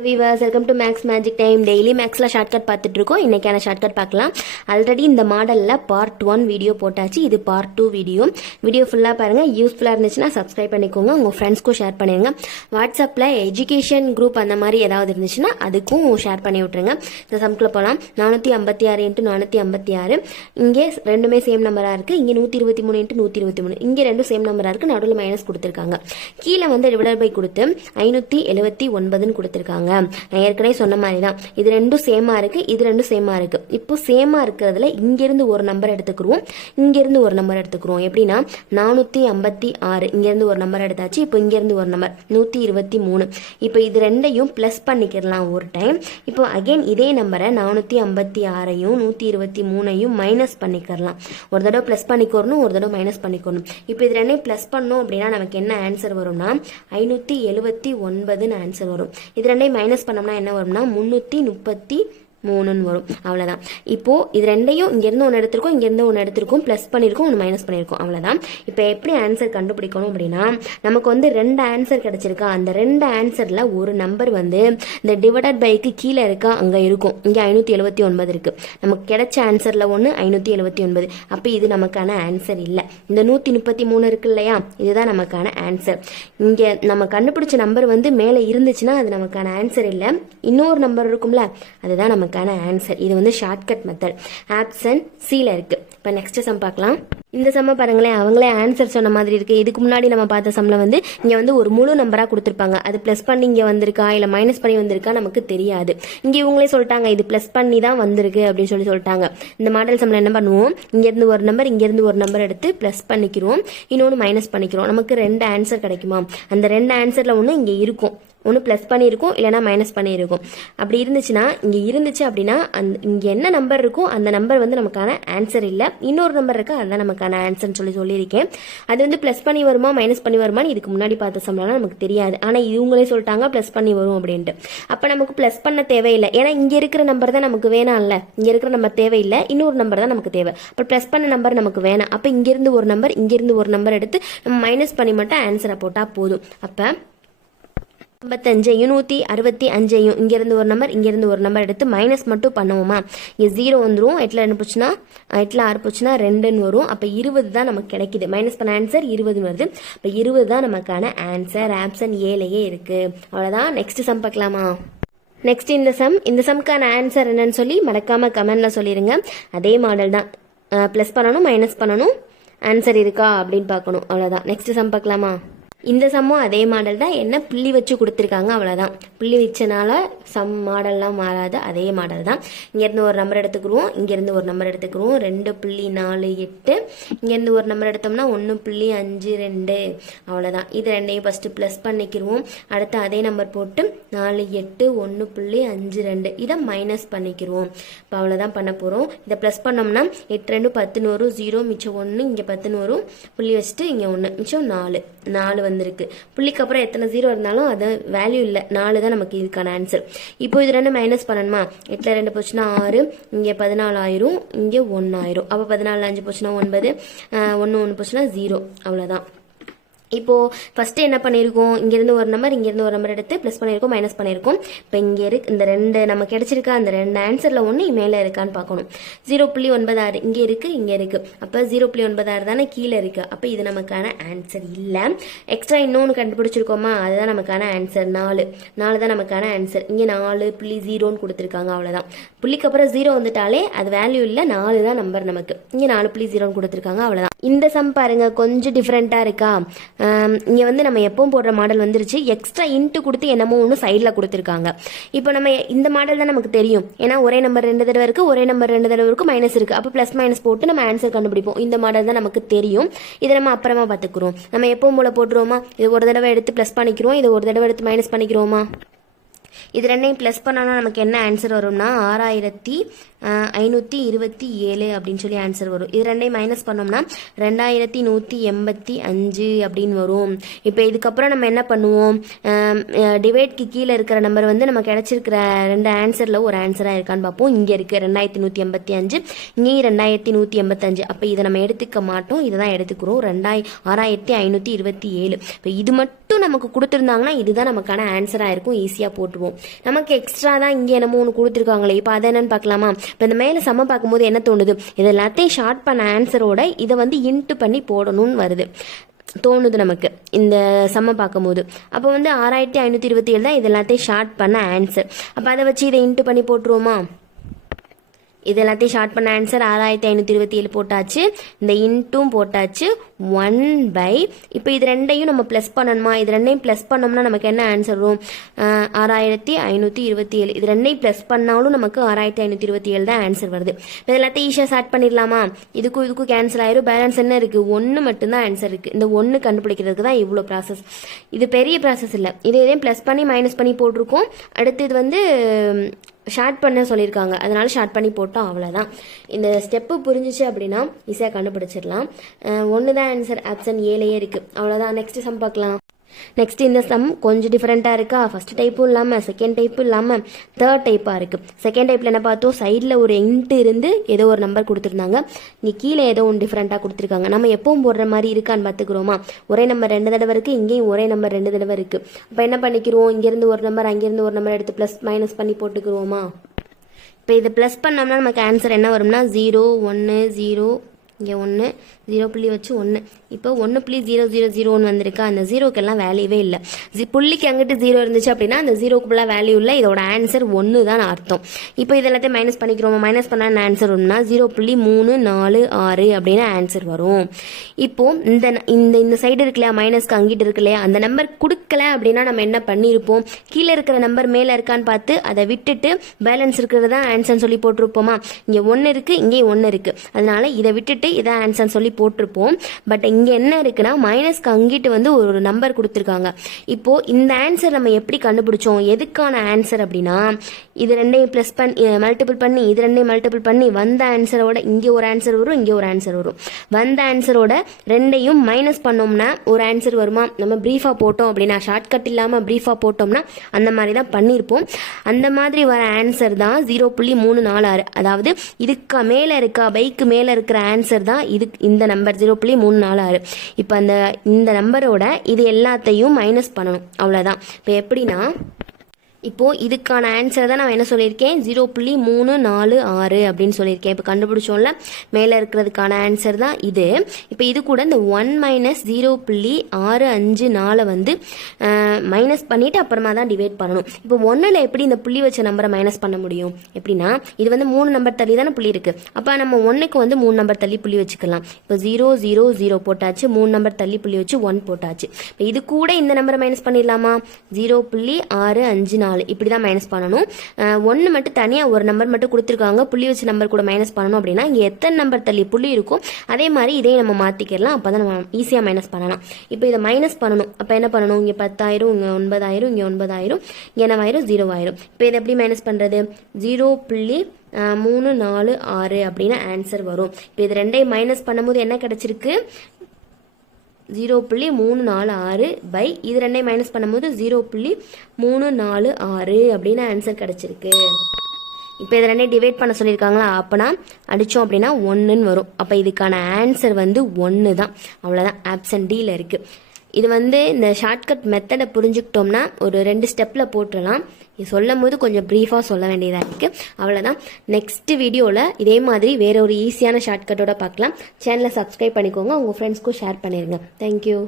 Viewers welcome to maths magic time. Daily மேக்ஸில் shortcut பார்த்துட்டு இருக்கோம். இன்றைக்கான ஷார்ட்கட் பார்க்கலாம். ஆல்ரெடி இந்த மாடலில் பார்ட் 1 வீடியோ போட்டாச்சு. இது பார்ட் 2 வீடியோ ஃபுல்லாக பாருங்கள். யூஸ்ஃபுல்லாக இருந்துச்சுன்னா சப்ஸ்கிரைப் பண்ணிக்கோங்க. உங்கள் ஃப்ரெண்ட்ஸ்க்கும் ஷேர் பண்ணிடுங்க. வாட்ஸ்அப்பில் எஜுகேஷன் குரூப் அந்த மாதிரி ஏதாவது இருந்துச்சுன்னா அதுக்கும் ஷேர் பண்ணி விட்ருங்க. இந்த சம்குள்ளே போகலாம். 456 × 456 இங்கே ரெண்டுமே சேம் நம்பராக இருக்குது. இங்கே 123 × 123 இங்கே ரெண்டும் சேம் நம்பராக இருக்குது. நடுவில் மைனஸ் கொடுத்துருக்காங்க. கீழே வந்து டிவைடட் பை கொடுத்து 579 கொடுத்துருக்காங்க. நான் ஏற்கனவே சொன்ன மாதிரி தான் இது ரெண்டும் சேமா இருக்கு, இது ரெண்டும் சேமா இருக்கு. இப்போ சேமா இருக்கிறதுல இங்கிருந்து ஒரு நம்பர் எடுத்துக்கிறோம், இங்கிருந்து ஒரு நம்பர் எடுத்துக்கிறோம். எப்படின்னா 456 இங்கிருந்து ஒரு நம்பர் எடுத்தாச்சு. இப்போ இங்கிருந்து ஒரு நம்பர் 123. இப்போ இது ரெண்டையும் பிளஸ் பண்ணிக்கலாம் ஒரு டைம். இப்போ அகைன் இதே நம்பரை 456ஐயும் 123ஐயும் மைனஸ் பண்ணிக்கலாம். ஒரு தடவை பிளஸ் பண்ணிக்கணும், ஒரு தடவை மைனஸ் பண்ணிக்கணும். இப்போ இது ரெண்டையும் பிளஸ் பண்ணோம் அப்படின்னா நமக்கு என்ன ஆன்சர் வரும்னா 579 ஆன்சர் வரும். இது ரெண்டையும் மைனஸ் பண்ணோம்னா என்ன வரும்னா 333 வரும். அவ்வளவுதான். இப்போ இது ரெண்டையும் இங்கிருந்து ஒன்று எடுத்திருக்கோம், இங்கிருந்து ஒன்று எடுத்திருக்கோம், பிளஸ் பண்ணிருக்கோம், ஒன்று மைனஸ் பண்ணிருக்கோம். அவ்வளவுதான். இப்போ எப்படி ஆன்சர் கண்டுபிடிக்கணும் அப்படின்னா நமக்கு வந்து 2 ஆன்சர் கிடைச்சிருக்கா. அந்த 2 ஆன்சர்ல ஒரு நம்பர் வந்து இந்த டிவைடட் பைக்கு கீழே இருக்கா, அங்க இருக்கும். இங்க 579 இருக்கு. நமக்கு கிடைச்ச ஆன்சர்ல ஒன்று 579. அப்ப இது நமக்கான ஆன்சர் இல்ல. இந்த 133 இருக்கு இல்லையா, இதுதான் நமக்கான ஆன்சர். இங்க நம்ம கண்டுபிடிச்ச நம்பர் வந்து மேல இருந்துச்சுன்னா அது நமக்கான ஆன்சர் இல்ல. இன்னொரு நம்பர் இருக்கும்ல, அதுதான் நமக்கு ஆன்சர். இது வந்து ஷார்ட்கட் மெத்தட். ஆப்ஷன் சில இருக்கு. இப்போ நெக்ஸ்ட் சம் பார்க்கலாம். இந்த சம்ம பாருங்களேன், அவங்களே ஆன்சர் சொன்ன மாதிரி இருக்கு. இதுக்கு முன்னாடி நம்ம பார்த்த சம்ல வந்து இங்க வந்து ஒரு முழு நம்பரா கொடுத்துருப்பாங்க. அது பிளஸ் பண்ணி இங்க வந்திருக்கா இல்ல மைனஸ் பண்ணி வந்திருக்கா நமக்கு தெரியாது. இங்க இவங்களே சொல்லிட்டாங்க இது பிளஸ் பண்ணி தான் வந்திருக்கு அப்படின்னு சொல்லிட்டாங்க. இந்த மாடல் சம்ல என்ன பண்ணுவோம், இங்க இருந்து ஒரு நம்பர் இங்க இருந்து ஒரு நம்பர் எடுத்து பிளஸ் பண்ணிக்கிறோம், இன்னொன்னு மைனஸ் பண்ணிக்கிறோம். நமக்கு 2 ஆன்சர் கிடைக்குமா. அந்த 2 ஆன்சர்ல ஒண்ணு இங்க இருக்கும், ஒன்று ப்ளஸ் பண்ணியிருக்கும் இல்லைனா மைனஸ் பண்ணியிருக்கும். அப்படி இருந்துச்சுன்னா இங்கே இருந்துச்சு அப்படின்னா இங்கே என்ன நம்பர் இருக்கோ அந்த நம்பர் வந்து நமக்கான ஆன்சர் இல்லை. இன்னொரு நம்பர் இருக்கா, அதுதான் நமக்கான ஆன்சர்னு சொல்லியிருக்கேன். அது வந்து ப்ளஸ் பண்ணி வருமா மைனஸ் பண்ணி வருமானு இதுக்கு முன்னாடி பார்த்த சம்லாம் நமக்கு தெரியாது. ஆனால் இவங்களே சொல்லிட்டாங்க ப்ளஸ் பண்ணி வரும் அப்படின்ட்டு. அப்போ நமக்கு ப்ளஸ் பண்ண தேவையில்லை. ஏன்னா இங்கே இருக்கிற நம்பர் தான் நமக்கு வேணாம்ல. இங்கே இருக்கிற நம்பர் தேவையில்லை, இன்னொரு நம்பர் தான் நமக்கு தேவை. அப்போ ப்ளஸ் பண்ண நம்பர் நமக்கு வேணாம். அப்போ இங்கிருந்து ஒரு நம்பர் இங்கிருந்து ஒரு நம்பர் எடுத்து நம்ம மைனஸ் பண்ணி மட்டும் ஆன்சரை போட்டால் போதும். அப்போ 55ஐயும் 165ஐயும் இங்கிருந்து ஒரு நம்பர் இங்கிருந்து ஒரு நம்பர் எடுத்து மைனஸ் மட்டும் பண்ணுவோமா. இங்கே 0 வந்துடும். 8ல் 2 போச்சுன்னா 8ல் 6 போச்சுன்னா 2ன்னு வரும். அப்போ 20 தான் நமக்கு கிடைக்குது. மைனஸ் பண்ண ஆன்சர் 20 வருது. இப்போ 20 தான் நமக்கான ஆன்சர். ஆப்ஷன் ஏலேயே இருக்கு. அவ்வளோதான். நெக்ஸ்ட் சம் பார்க்கலாமா. நெக்ஸ்ட் இந்த சம்க்கான ஆன்சர் என்னன்னு சொல்லி மறக்காம கமெண்ட்ல சொல்லிடுங்க. அதே மாடல் தான், ப்ளஸ் பண்ணணும் மைனஸ் பண்ணணும், ஆன்சர் இருக்கா அப்படின்னு பார்க்கணும். அவ்வளோதான். நெக்ஸ்ட் சம் பார்க்கலாமா. இந்த சம்மும் அதே மாடல் தான், என்ன புள்ளி வச்சு கொடுத்துருக்காங்க அவ்வளோதான். புள்ளி வச்சனால சம் மாடல்லாம் மாறாது, அதே மாடல் தான். இங்கேருந்து ஒரு நம்பர் எடுத்துக்கிறோம், இங்கேருந்து ஒரு நம்பர் எடுத்துக்கிறோம். 2.48 இங்கேருந்து ஒரு நம்பர் எடுத்தோம்னா 1.52 அவ்வளோதான். இது ரெண்டையும் ஃபஸ்ட்டு ப்ளஸ் பண்ணிக்கிடுவோம். அடுத்து அதே நம்பர் போட்டு 4 8 1.52 இதை மைனஸ் பண்ணிக்கிடுவோம். இப்போ அவ்வளோதான் பண்ண போகிறோம். இதை ப்ளஸ் பண்ணோம்னா 8 2 10 வரும். 0 மிச்சம் 1, இங்கே 10 வரும். புள்ளி வச்சுட்டு இங்கே 1 மிச்சம் 4 வந்திருக்கு. புள்ளிக்கு அப்புறம் எத்தனை 0 இருந்தாலும் அது வேல்யூ இல்லை. 4 தான் நமக்கு இதுக்கான ஆன்சர். இப்போ இது ரெண்டு மைனஸ் பண்ணணுமா. 8ல் 2 போச்சுன்னா 6, இங்கே 14 ஆயிரும், இங்கே 1 ஆயிரும். அப்போ 14 5 போச்சுன்னா 9, 1 போச்சுன்னா 0 அவ்வளோதான். இப்போ ஃபர்ஸ்ட் என்ன பண்ணியிருக்கோம், இங்கிருந்து ஒரு நம்பர் இங்கிருந்து ஒரு நம்பர் எடுத்து பிளஸ் பண்ணியிருக்கோம் மைனஸ் பண்ணியிருக்கோம். இப்போ இங்கே இருக்கு இந்த 2 நமக்கு கிடைச்சிருக்கா, அந்த 2 ஆன்சர்ல ஒன்று மேலே இருக்கான்னு பார்க்கணும். 0.96 இங்கே இருக்கு, இங்கே இருக்கு. அப்போ 0.96 தானே கீழே இருக்கு. அப்போ இது நமக்கான ஆன்சர் இல்லை. எக்ஸ்ட்ரா இன்னொன்று கண்டுபிடிச்சிருக்கோமா, அதுதான் நமக்கான ஆன்சர். 4 தான் நமக்கான ஆன்சர். இங்கே 4.0ன்னு கொடுத்துருக்காங்க. அவ்வளோதான். புள்ளிக்கு அப்புறம் 0 வந்துட்டாலே அது வேல்யூ இல்லை, 4 தான் நம்பர் நமக்கு. இங்கே 4.0ன்னு கொடுத்துருக்காங்க. அவ்வளோதான். இந்த சம் பாருங்க கொஞ்சம் டிஃப்ரெண்ட்டாக இருக்கா. இங்கே வந்து நம்ம எப்பவும் போடுற மாடல் வந்துருச்சு. எக்ஸ்ட்ரா இன்ட்டு கொடுத்து என்னமோ ஒன்று சைடில் கொடுத்துருக்காங்க. இப்போ நம்ம இந்த மாடல் தான் நமக்கு தெரியும். ஏன்னா ஒரே நம்பர் 2 தடவை இருக்குது, ஒரே நம்பர் 2 தடவை இருக்குது, மைனஸ் இருக்குது. அப்போ ப்ளஸ் மைனஸ் போட்டு நம்ம ஆன்சர் கண்டுபிடிப்போம். இந்த மாடல் தான் நமக்கு தெரியும். இதை நம்ம அப்புறமா பார்த்துக்குறோம். நம்ம எப்பவும் போல போட்டுருவோமா, இது ஒரு தடவை எடுத்து ப்ளஸ் பண்ணிக்கிறோம், இது ஒரு தடவை எடுத்து மைனஸ் பண்ணிக்கிறோமா. இது ரெண்டையும் ப்ளஸ் பண்ணோன்னா நமக்கு என்ன ஆன்சர் வரும்னா 6527 அப்படின்னு சொல்லி ஆன்சர் வரும். இது ரெண்டையும் மைனஸ் பண்ணோம்னா 2185 அப்படின்னு வரும். இப்போ இதுக்கப்புறம் நம்ம என்ன பண்ணுவோம், டிவைட்க்கு கீழே இருக்கிற நம்பர் வந்து நம்ம கிடைச்சிருக்கிற 2 ஆன்சரில் ஒரு ஆன்சராக இருக்கான்னு பார்ப்போம். இங்கே இருக்குது 2185, இங்கேயும் 2185. அப்போ இதை நம்ம எடுத்துக்க மாட்டோம், இதை தான் எடுத்துக்கிறோம். 6527. இப்போ இது மட்டும் மட்டும் நமக்கு கொடுத்துருந்தாங்கன்னா இதுதான் நமக்கான ஆன்சராக இருக்கும், ஈஸியாக போட்டுருவோம். நமக்கு எக்ஸ்ட்ரா தான் இங்கே என்னமோ ஒன்று கொடுத்துருக்காங்களே, இப்போ அதை என்னன்னு பார்க்கலாமா? இப்போ இந்த மேலே சம பார்க்கும்போது என்ன தோணுது, இது எல்லாத்தையும் ஷார்ட் பண்ண ஆன்சரோட இதை வந்து இன்ட்டு பண்ணி போடணும்னு வருது தோணுது நமக்கு இந்த சம்ம பார்க்கும்போது. அப்போ வந்து 6527 தான் இது எல்லாத்தையும் ஷார்ட் பண்ண ஆன்சர். அப்போ அதை வச்சு இதை இன்ட்டு பண்ணி போட்டுருவோமா? இது எல்லாத்தையும் ஷார்ட் பண்ண ஆன்சர் 6527 போட்டாச்சு, இந்த இன்ட்டும் போட்டாச்சு 1/. இப்போ இது ரெண்டையும் நம்ம ப்ளஸ் பண்ணணுமா? இது ரெண்டையும் ப்ளஸ் பண்ணோம்னா நமக்கு என்ன ஆன்சர் வரும்? 6527. இது ரெண்டையும் ப்ளஸ் பண்ணாலும் நமக்கு 6527 தான் ஆன்சர் வருது. இது எல்லாத்தையும் ஈஸியாக ஸ்டார்ட் பண்ணிடலாமா? இதுக்கும் கேன்சல் ஆயிரும். பேலன்ஸ் என்ன இருக்குது? 1 மட்டும்தான் ஆன்சர் இருக்குது. இந்த 1 கண்டுபிடிக்கிறதுக்கு தான் இவ்வளோ ப்ராசஸ். இது பெரிய ப்ராசஸ் இல்லை. இதையும் ப்ளஸ் பண்ணி மைனஸ் பண்ணி போட்டிருக்கோம். அடுத்து இது வந்து ஷார்ட் பண்ண சொல்லியிருக்காங்க, அதனால ஷார்ட் பண்ணி போட்டோம், அவ்வளோதான். இந்த ஸ்டெப்பு புரிஞ்சிச்சு அப்படின்னா ஈஸியாக கண்டுபிடிச்சிடலாம். 1 தான் ஆன்சர், ஆப்ஷன் ஏலேயே இருக்குது, அவ்வளோதான். நெக்ஸ்ட் சம் பார்க்கலாம். நெக்ஸ்ட் இந்த சம் கொஞ்சம் டிஃப்ரெண்ட்டாக இருக்கா? ஃபர்ஸ்ட் டைப்பும் இல்லாமல் செகண்ட் டைப்பும் இல்லாமல் தேர்ட் டைப்பாக இருக்குது. செகண்ட் டைப்பில் என்ன பார்த்தோம், சைடில் ஒரு இன்ட்டு இருந்து ஏதோ ஒரு நம்பர் கொடுத்துருந்தாங்க, இங்கே கீழே ஏதோ ஒன்று டிஃப்ரெண்ட்டாக கொடுத்துருக்காங்க. நம்ம எப்பவும் போடுற மாதிரி இருக்கான்னு பார்த்துக்கிறோமா? ஒரே நம்பர் 2 தடவை இருக்குது, இங்கேயும் ஒரே நம்பர் 2 தடவை இருக்குது. அப்போ என்ன பண்ணிக்கிறோம், இங்கேருந்து ஒரு நம்பர் அங்கேருந்து ஒரு நம்பர் எடுத்து ப்ளஸ் மைனஸ் பண்ணி போட்டுக்கிறோமா? இப்போ இது ப்ளஸ் பண்ணோம்னா நமக்கு ஆன்சர் என்ன வரும்னா 0 1 0, இங்கே 1 0 புள்ளி வச்சு 1. இப்போ 1.0001 வந்திருக்கா? அந்த ஜீரோக்கெல்லாம் வேல்யூவே இல்லை. புள்ளிக்கு அங்கிட்டு 0 இருந்துச்சு அப்படின்னா அந்த ஜீரோக்குள்ள வேல்யூ இல்லை. இதோட ஆன்சர் 1 தான் அர்த்தம். இப்போ இதெல்லாத்தையும் மைனஸ் பண்ணிக்கிறோம். மைனஸ் பண்ணால் ஆன்சர் வரும்னா 0.346 அப்படின்னு ஆன்சர் வரும். இப்போ இந்த சைடு இருக்கு இல்லையா, மைனஸ்க்கு அங்கிட்டு இருக்கு இல்லையா, அந்த நம்பர் கொடுக்கல அப்படின்னா நம்ம என்ன பண்ணியிருப்போம், கீழே இருக்கிற நம்பர் மேலே இருக்கான்னு பார்த்து அதை விட்டுட்டு பேலன்ஸ் இருக்கிறது தான் ஆன்சர்னு சொல்லி போட்டிருப்போமா? இங்கே 1 இருக்குது, இங்கேயும் 1 இருக்குது, அதனால இதை விட்டுட்டு இதை ஆன்சர் சொல்லி போட்டிருப்போம். பட் இங்கே என்ன இருக்குன்னா மைனஸ்க்கு அங்கிட்டு வந்து ஒரு நம்பர் கொடுத்துருக்காங்க. இப்போ இந்த ஆன்சர் நம்ம எப்படி கண்டுபிடிச்சோம், எதுக்கான ஆன்சர் அப்படின்னா இது ரெண்டையும் ப்ளஸ் பண்ணி மல்டிபிள் பண்ணி இது ரெண்டையும் மல்டிபிள் பண்ணி வந்த ஆன்சரோட இங்கே ஒரு ஆன்சர் வரும், இங்கே ஒரு ஆன்சர் வரும். வந்த ஆன்சரோட ரெண்டையும் மைனஸ் பண்ணோம்னா ஒரு ஆன்சர் வருமா? நம்ம ப்ரீஃபாக போட்டோம் அப்படின்னா, ஷார்ட்கட் இல்லாமல் ப்ரீஃபாக போட்டோம்னா அந்த மாதிரி தான் பண்ணியிருப்போம். அந்த மாதிரி வர ஆன்சர் தான் 0.346. அதாவது இதுக்கு மேலே இருக்கா, பைக்கு மேலே இருக்கிற ஆன்சர் தான் இந்த நம்பர் 0.346. இப்போ இந்த நம்பரோட இது எல்லாத்தையும் மைனஸ் பண்ணணும், அவ்வளோதான். இப்போ எப்படின்னா, இப்போ இதுக்கான ஆன்சர் தான் நான் என்ன சொல்லியிருக்கேன், 0.346 அப்படின்னு சொல்லியிருக்கேன். இப்போ கண்டுபிடிச்சோம்ல, மேலே இருக்கிறதுக்கான ஆன்சர் தான் இது. இப்போ இது கூட இந்த 1 - 0.654 வந்து மைனஸ் பண்ணிட்டு அப்புறமா தான் டிவைட் பண்ணணும். இப்போ 1ல் எப்படி இந்த புள்ளி வச்ச நம்பரை மைனஸ் பண்ண முடியும்? எப்படின்னா, இது வந்து 3 நம்பர் தள்ளி தானே புள்ளி இருக்கு. அப்போ நம்ம 1க்கு வந்து 3 நம்பர் தள்ளி புள்ளி வச்சுக்கலாம். இப்போ 0 0 0 போட்டாச்சு, 3 நம்பர் தள்ளி புள்ளி வச்சு 1 போட்டாச்சு. இப்போ இது கூட இந்த நம்பரை மைனஸ் பண்ணிடலாமா? 0.654 இப்படி தான் மைனஸ் பண்ணணும். 1 மட்டும் தனியாக ஒரு நம்பர் மட்டும் கொடுத்துருக்காங்க, புள்ளி வச்சு நம்பர் கூட மைனஸ் பண்ணணும் அப்படின்னா இங்கே எத்தனை நம்பர் தள்ளி புள்ளி இருக்கும் அதே மாதிரி இதையும் நம்ம மாற்றிக்கலாம். அப்போ தான் நம்ம ஈஸியாக மைனஸ் பண்ணலாம். இப்போ இதை மைனஸ் பண்ணணும். அப்போ என்ன பண்ணணும், இங்கே 10,000, இங்கே 9,000, இங்கே 9,000, இங்கே என்னவாயிரும் 0 ஆயிரும். இப்போ இதை எப்படி மைனஸ் பண்ணுறது? 0.346 அப்படின்னு ஆன்சர் வரும். இப்போ இது ரெண்டையும் மைனஸ் பண்ணும்போது என்ன கிடைச்சிருக்கு? 0.346 பை இது ரெண்டையும் மைனஸ் பண்ணும்போது 0.346 அப்படின்னு ஆன்சர் கிடைச்சிருக்கு. இப்போ இது ரெண்டையும் டிவைட் பண்ண சொல்லியிருக்காங்களா, அப்போனா அடித்தோம் அப்படின்னா 1ன்னு வரும். அப்போ இதுக்கான ஆன்சர் வந்து 1 தான், அவ்வளோதான். ஆப்ஷன் டியில் இருக்குது. இது வந்து இந்த ஷார்ட்கட் மெத்தடை புரிஞ்சுக்கிட்டோம்னா ஒரு 2 ஸ்டெப்பில் போட்டுடலாம். இது சொல்லும் போது கொஞ்சம் ப்ரீஃபாக சொல்ல வேண்டியதாக இருக்குது, அவ்வளோதான். நெக்ஸ்ட் வீடியோவில் இதே மாதிரி வேற ஒரு ஈஸியான ஷார்ட்கட்டோட பார்க்கலாம். சேனலை சப்ஸ்கிரைப் பண்ணிக்கோங்க, உங்கள் ஃப்ரெண்ட்ஸ்க்கும் ஷேர் பண்ணிடுங்க. தேங்க்யூ.